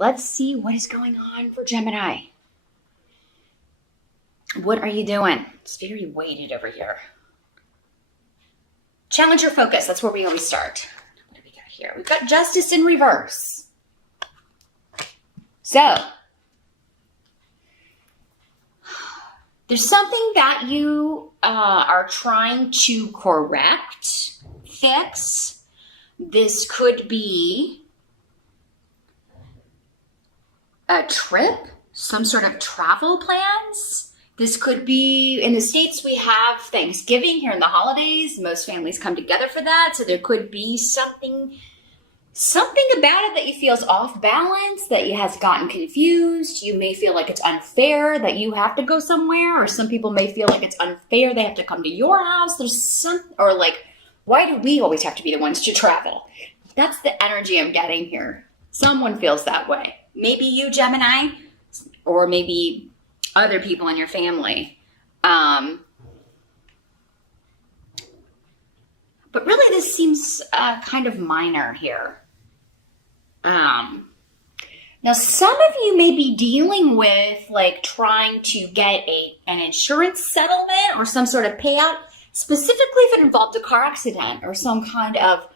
let's see what is going on for Gemini. What are you doing? It's very weighted over here. Challenge your focus. That's where we always start. What do we got here? We've got justice in reverse. So, there's something that you are trying to correct, fix. This could be a trip, some sort of travel plans. This could be, in the States, we have Thanksgiving here in the holidays. Most families come together for that. So there could be something about it that you feel is off balance, that you has gotten confused. You may feel like it's unfair that you have to go somewhere, or some people may feel like it's unfair they have to come to your house. There's some, or like, why do we always have to be the ones to travel? That's the energy I'm getting here. Someone feels that way. Maybe you, Gemini, or maybe other people in your family. But really this seems kind of minor here. Now some of you may be dealing with like trying to get an insurance settlement or some sort of payout, specifically if it involved a car accident or some kind of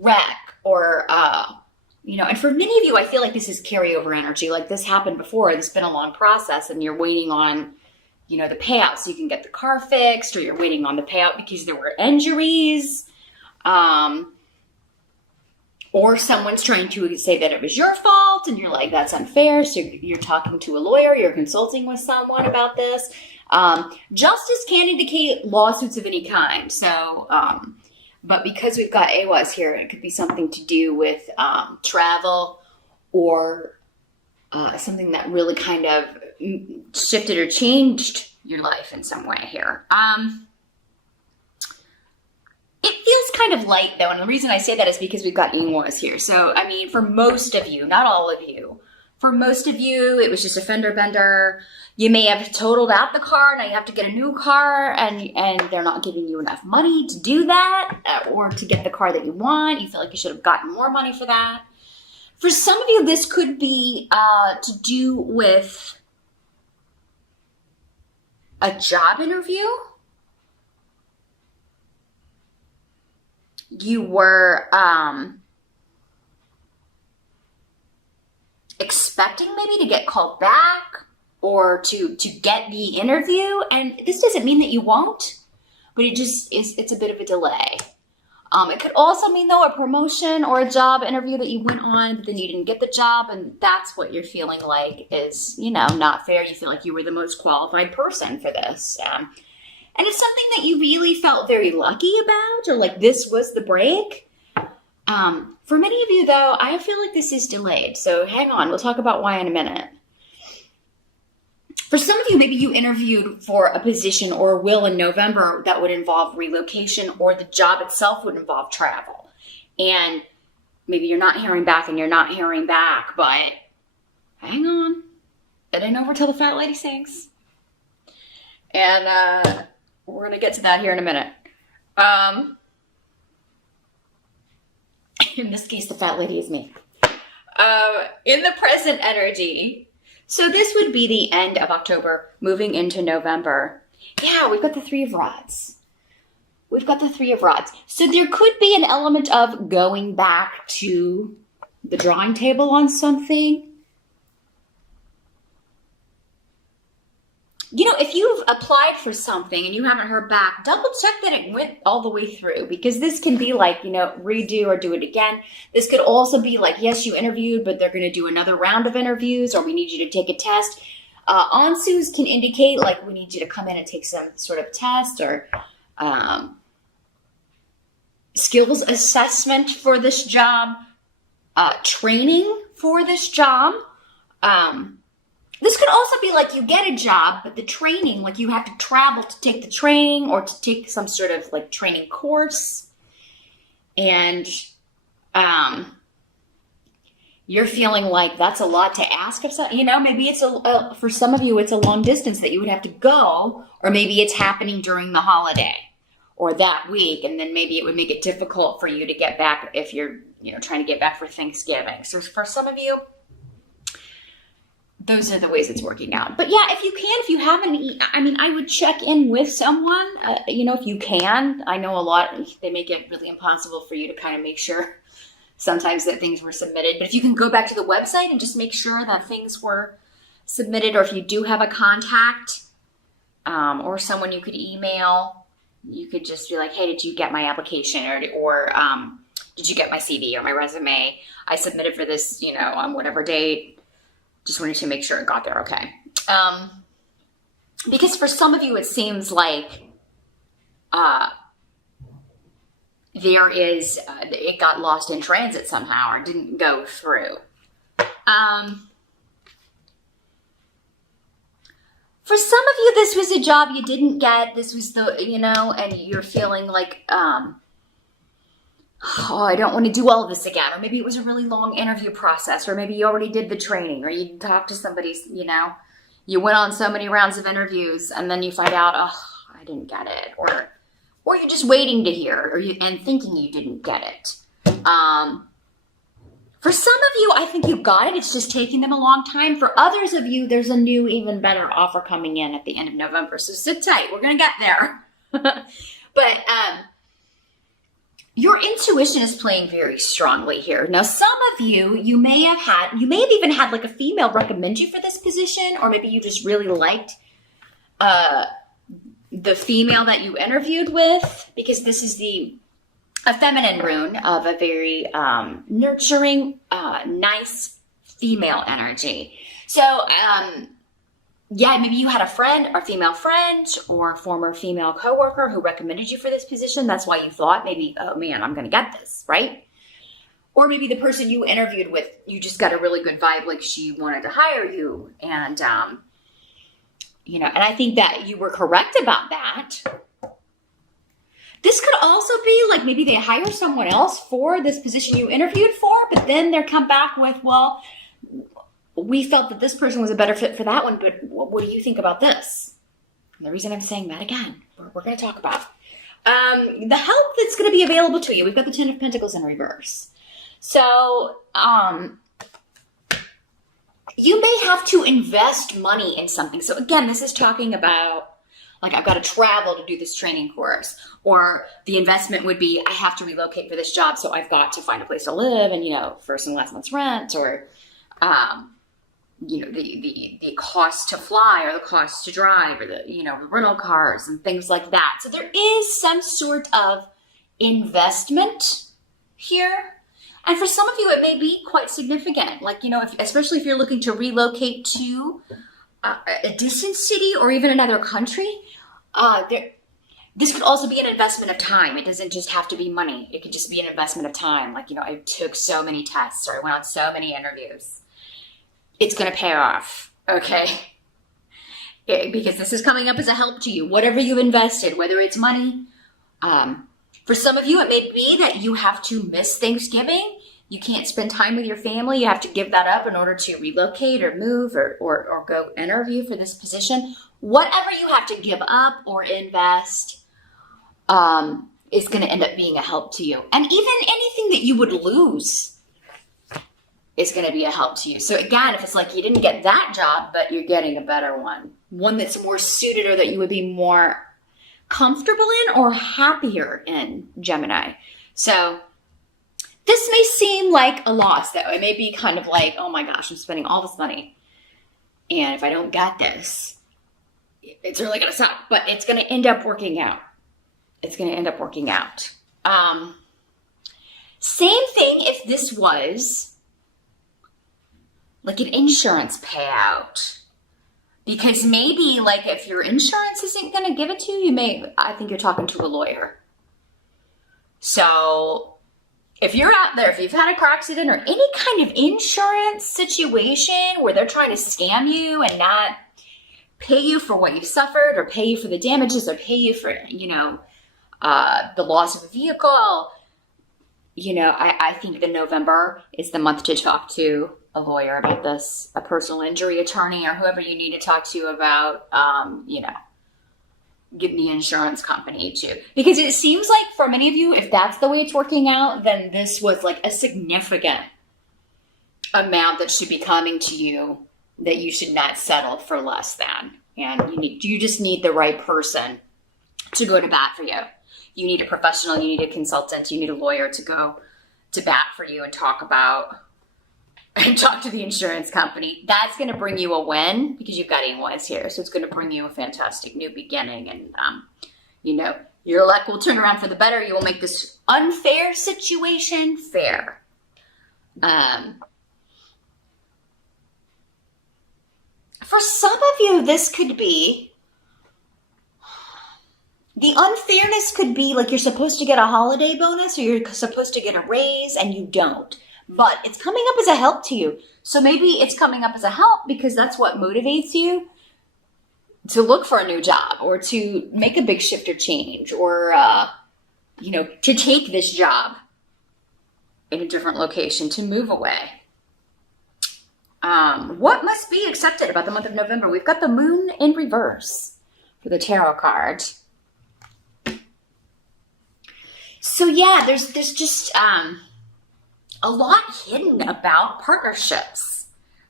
wreck or, and for many of you, I feel like this is carryover energy. Like this happened before. It's been a long process and you're waiting on, the payout so you can get the car fixed, or you're waiting on the payout because there were injuries. Or someone's trying to say that it was your fault and you're like, that's unfair. So you're talking to a lawyer, you're consulting with someone about this. Justice can indicate lawsuits of any kind. So, but because we've got AWAS here, it could be something to do with travel or something that really kind of shifted or changed your life in some way here. It feels kind of light though, and the reason I say that is because we've got AWAS here. So, for most of you, not all of you, for most of you, it was just a fender bender. You may have totaled out the car, now you have to get a new car, and they're not giving you enough money to do that, or to get the car that you want. You feel like you should have gotten more money for that. For some of you, this could be to do with a job interview. You were expecting maybe to get called back or to get the interview, and this doesn't mean that you won't, but it's a bit of a delay. It could also mean though a promotion or a job interview that you went on, but then you didn't get the job, and that's what you're feeling like is, not fair. You feel like you were the most qualified person for this. And it's something that you really felt very lucky about, or like this was the break. For many of you though, I feel like this is delayed. So hang on, we'll talk about why in a minute. For some of you, maybe you interviewed for a position or will in November that would involve relocation, or the job itself would involve travel. And maybe you're not hearing back and you're not hearing back, but hang on. It ain't over till the fat lady sings. And we're going to get to that here in a minute. In this case, the fat lady is me. In the present energy, so this would be the end of October, moving into November. Yeah, we've got the Three of Rods. We've got the Three of Rods. So there could be an element of going back to the drawing table on something. If you've applied for something and you haven't heard back, double check that it went all the way through, because this can be like, redo or do it again. This could also be like, yes, you interviewed, but they're going to do another round of interviews, or we need you to take a test. Ansus can indicate like we need you to come in and take some sort of test or skills assessment for this job, training for this job. This could also be like you get a job, but the training, like you have to travel to take the training or to take some sort of like training course. And you're feeling like that's a lot to ask of some, maybe it's for some of you, it's a long distance that you would have to go, or maybe it's happening during the holiday or that week. And then maybe it would make it difficult for you to get back if you're, trying to get back for Thanksgiving. So for some of you, those are the ways it's working out. But yeah, if you haven't, I mean, I would check in with someone, if you can. I know a lot, they make it really impossible for you to kind of make sure sometimes that things were submitted. But if you can go back to the website and just make sure that things were submitted, or if you do have a contact or someone you could email, you could just be like, hey, did you get my application? Or did you get my CV or my resume? I submitted for this, on whatever date. Just wanted to make sure it got there okay. Because for some of you, it seems like it got lost in transit somehow or didn't go through. For some of you, this was a job you didn't get. This was and you're feeling like, I don't want to do all of this again. Or maybe it was a really long interview process, or maybe you already did the training, or you talked to somebody, you went on so many rounds of interviews and then you find out, I didn't get it. Or you're just waiting to hear, and thinking you didn't get it. For some of you, I think you got it. It's just taking them a long time. For others of you, there's a new, even better offer coming in at the end of November. So sit tight. We're going to get there. But your intuition is playing very strongly here. Now, some of you may have even had like a female recommend you for this position, or maybe you just really liked the female that you interviewed with, because this is a feminine rune of a very nurturing, nice female energy. So, maybe you had a friend or female friend or former female coworker who recommended you for this position. That's why you thought maybe, oh man, I'm going to get this, right? Or maybe the person you interviewed with, you just got a really good vibe, like she wanted to hire you. And, and I think that you were correct about that. This could also be like maybe they hire someone else for this position you interviewed for, but then they come back with, well, we felt that this person was a better fit for that one, but what do you think about this? And the reason I'm saying that again, we're going to talk about the help that's going to be available to you. We've got the Ten of Pentacles in reverse. So you may have to invest money in something. So again, this is talking about, like, I've got to travel to do this training course, or the investment would be, I have to relocate for this job, so I've got to find a place to live and, first and last month's rent, or, the cost to fly, or the cost to drive, or the rental cars and things like that. So there is some sort of investment here. And for some of you, it may be quite significant. Like, especially if you're looking to relocate to a distant city or even another country, this could also be an investment of time. It doesn't just have to be money. It could just be an investment of time. Like, I took so many tests, or I went on so many interviews. It's going to pay off, okay? Because this is coming up as a help to you. Whatever you've invested, whether it's money. For some of you, it may be that you have to miss Thanksgiving. You can't spend time with your family. You have to give that up in order to relocate or move or go interview for this position. Whatever you have to give up or invest is going to end up being a help to you. And even anything that you would lose is going to be a help to you. So again, if it's like you didn't get that job, but you're getting a better one that's more suited, or that you would be more comfortable in or happier in, Gemini. So this may seem like a loss, though. It may be kind of like, oh my gosh, I'm spending all this money, and if I don't get this, it's really going to suck. But it's going to end up working out. It's going to end up working out. Same thing if this was like an insurance payout. Because maybe, like, if your insurance isn't going to give it to you, I think you're talking to a lawyer. So if you're out there, if you've had a car accident or any kind of insurance situation where they're trying to scam you and not pay you for what you've suffered, or pay you for the damages, or pay you for, the loss of a vehicle, I think that November is the month to talk to a lawyer about this, a personal injury attorney, or whoever you need to talk to about, getting the insurance company to. Because it seems like for many of you, if that's the way it's working out, then this was like a significant amount that should be coming to you that you should not settle for less than. And you just need the right person to go to bat for you. You need a professional, you need a consultant, you need a lawyer to go to bat for you and talk to the insurance company. That's going to bring you a win because you've got A1s here. So it's going to bring you a fantastic new beginning. And, your luck will turn around for the better. You will make this unfair situation fair. For some of you, this could be, the unfairness could be like you're supposed to get a holiday bonus or you're supposed to get a raise and you don't. But it's coming up as a help to you. So maybe it's coming up as a help because that's what motivates you to look for a new job or to make a big shift or change or, to take this job in a different location, to move away. What must be accepted about the month of November? We've got the moon in reverse for the tarot card. So yeah, there's just a lot hidden about partnerships,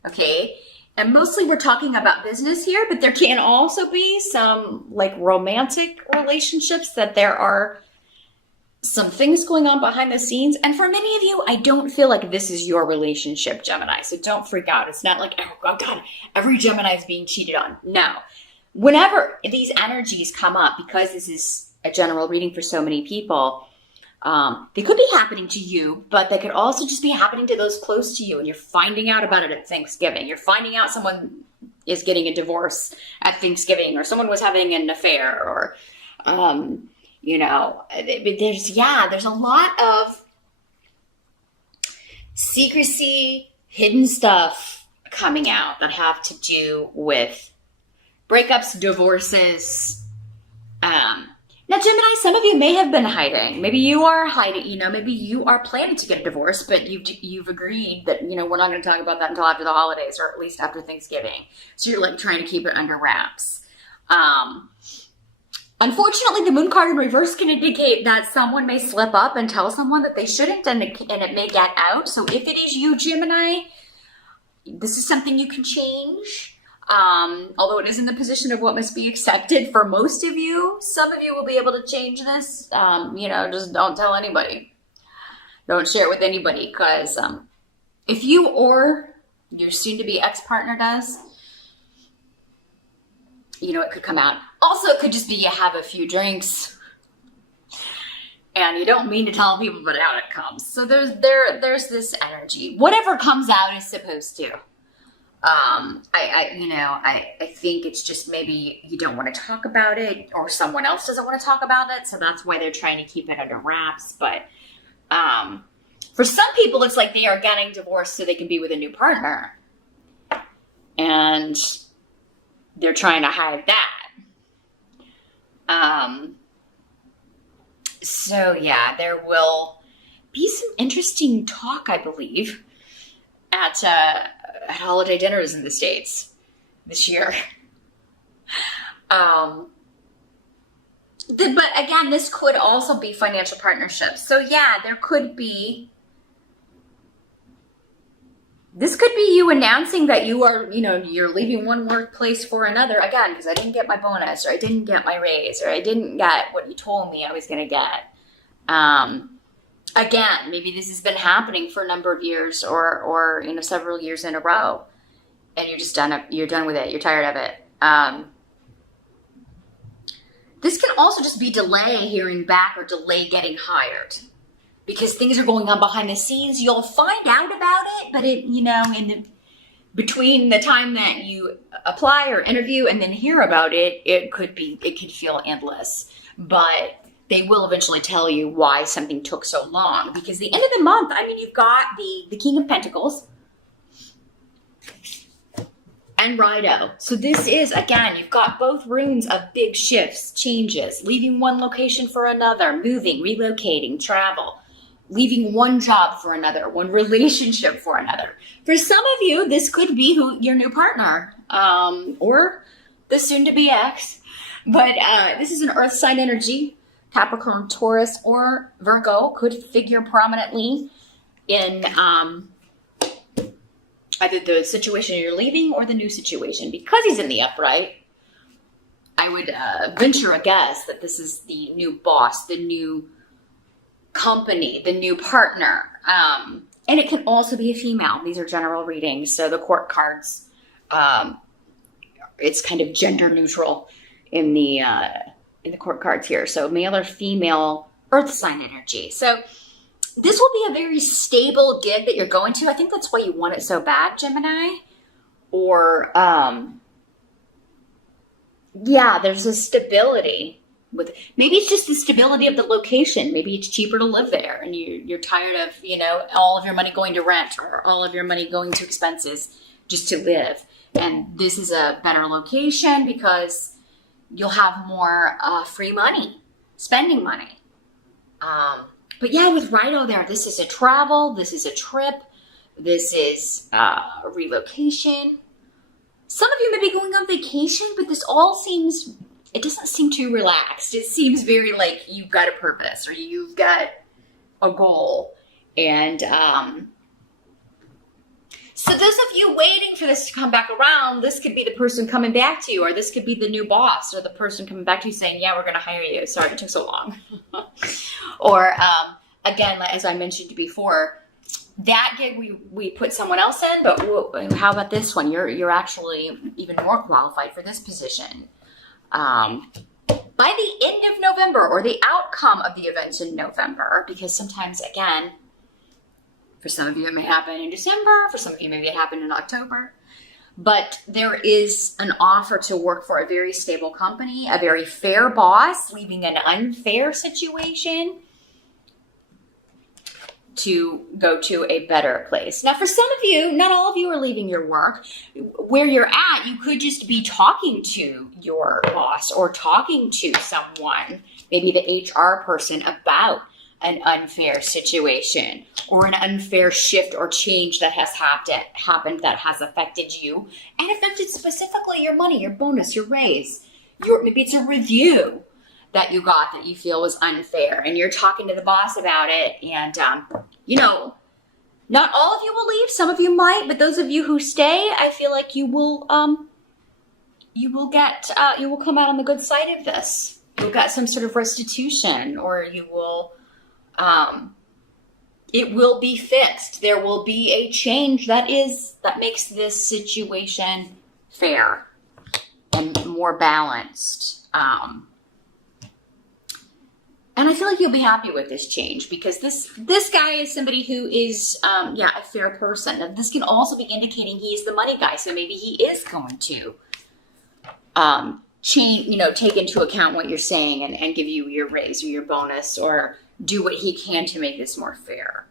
okay? And mostly we're talking about business here, but there can also be some like romantic relationships that there are some things going on behind the scenes. And for many of you, I don't feel like this is your relationship, Gemini. So don't freak out. It's not like, oh God, every Gemini is being cheated on. No. Whenever these energies come up, because this is a general reading for so many people, they could be happening to you, but they could also just be happening to those close to you. And you're finding out about it at Thanksgiving. You're finding out someone is getting a divorce at Thanksgiving, or someone was having an affair, or, there's a lot of secrecy, hidden stuff coming out that have to do with breakups, divorces. Now, Gemini, some of you may have been hiding. Maybe you are hiding, maybe you are planning to get a divorce, but you've agreed that, we're not going to talk about that until after the holidays, or at least after Thanksgiving. So you're like trying to keep it under wraps. Unfortunately, the moon card in reverse can indicate that someone may slip up and tell someone that they shouldn't, and it may get out. So if it is you, Gemini, this is something you can change. Although it is in the position of what must be accepted for most of you, some of you will be able to change this. Just don't tell anybody. Don't share it with anybody, because if you or your soon-to-be ex-partner does, it could come out. Also, it could just be you have a few drinks and you don't mean to tell people, but out it comes. So there's this energy. Whatever comes out is supposed to. I think it's just maybe you don't want to talk about it, or someone else doesn't want to talk about it. So that's why they're trying to keep it under wraps. But, for some people, it's like they are getting divorced so they can be with a new partner, and they're trying to hide that. So yeah, there will be some interesting talk, I believe, at holiday dinners in the States this year. But again, this could also be financial partnerships. So yeah, this could be you announcing that you are, you're leaving one workplace for another, again, because I didn't get my bonus, or I didn't get my raise, or I didn't get what you told me I was going to get. Again, maybe this has been happening for a number of years, or several years in a row, and you're just done. You're done with it. You're tired of it. This can also just be delay hearing back, or delay getting hired, because things are going on behind the scenes. You'll find out about it, but between the time that you apply or interview and then hear about it, it could feel endless. But they will eventually tell you why something took so long. Because the end of the month, you've got the King of Pentacles and Rido. So this is, again, you've got both runes of big shifts, changes, leaving one location for another, moving, relocating, travel, leaving one job for another, one relationship for another. For some of you, this could be your new partner, or the soon-to-be ex. But this is an earth sign energy. Capricorn, Taurus, or Virgo could figure prominently in either the situation you're leaving or the new situation. Because he's in the upright, I would venture a guess that this is the new boss, the new company, the new partner. And it can also be a female. These are general readings. So the court cards, it's kind of gender neutral in the court cards here. So male or female earth sign energy. So this will be a very stable gig that you're going to. I think that's why you want it so bad, Gemini. Or, yeah, there's a stability with, maybe it's just the stability of the location. Maybe it's cheaper to live there and you're tired of, all of your money going to rent or all of your money going to expenses just to live. And this is a better location because you'll have more free money, spending money. But yeah, with Righto there, this is a travel, this is a trip, this is a relocation. Some of you may be going on vacation, but this all seems, it doesn't seem too relaxed. It seems very like you've got a purpose or you've got a goal. And so those of you waiting for this to come back around, this could be the person coming back to you, or this could be the new boss or the person coming back to you saying, yeah, we're going to hire you. Sorry it took so long. Or again, as I mentioned before, that gig we put someone else in, but how about this one? You're actually even more qualified for this position. By the end of November, or the outcome of the events in November, because sometimes, again, for some of you it may happen in December, for some of you maybe it happened in October, but there is an offer to work for a very stable company, a very fair boss, leaving an unfair situation to go to a better place. Now, for some of you, not all of you are leaving your work. Where you're at, you could just be talking to your boss or talking to someone, maybe the HR person, about an unfair situation or an unfair shift or change that has happened that has affected you and affected specifically your money, your bonus, your raise. Maybe it's a review that you got that you feel was unfair and you're talking to the boss about it. And, not all of you will leave. Some of you might, but those of you who stay, I feel like you will come out on the good side of this. You'll get some sort of restitution, or you will, it will be fixed. There will be a change that makes this situation fair and more balanced. And I feel like you'll be happy with this change because this guy is somebody who is, a fair person. And this can also be indicating he is the money guy. So maybe he is going to take into account what you're saying and give you your raise or your bonus or do what he can to make this more fair.